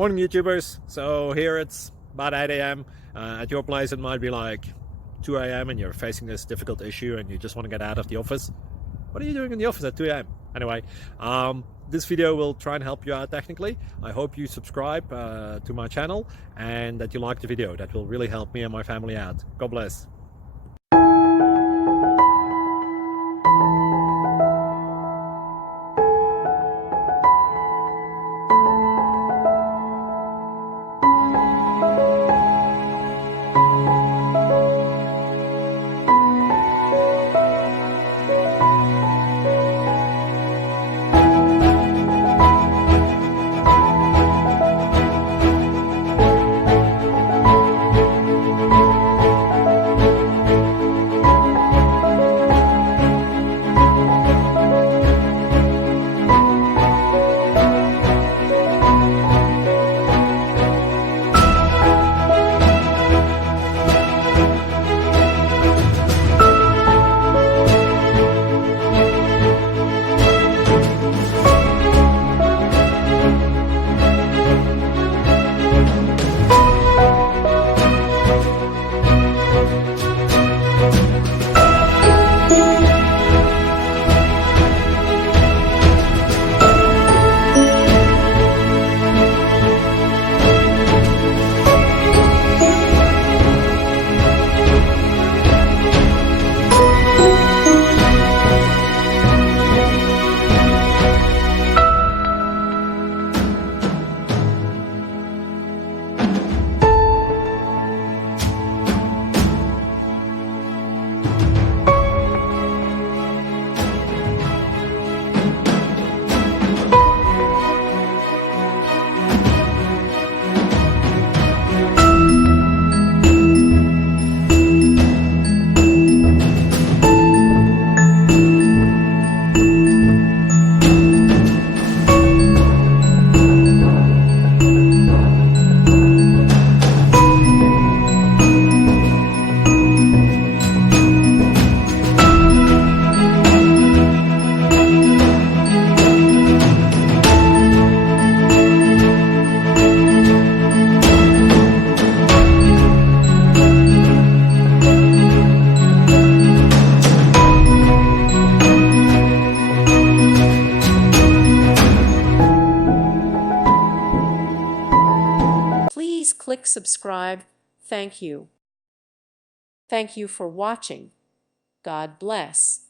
Morning YouTubers. So here it's about 8 a.m. At your place it might be like 2 a.m. and you're facing this difficult issue and you just want to get out of the office. What are you doing in the office at 2 a.m.? Anyway, this video will try and help you out technically. I hope you subscribe to my channel and that you like the video. That will really help me and my family out. God bless. Please click subscribe. Thank you. Thank you for watching. God bless.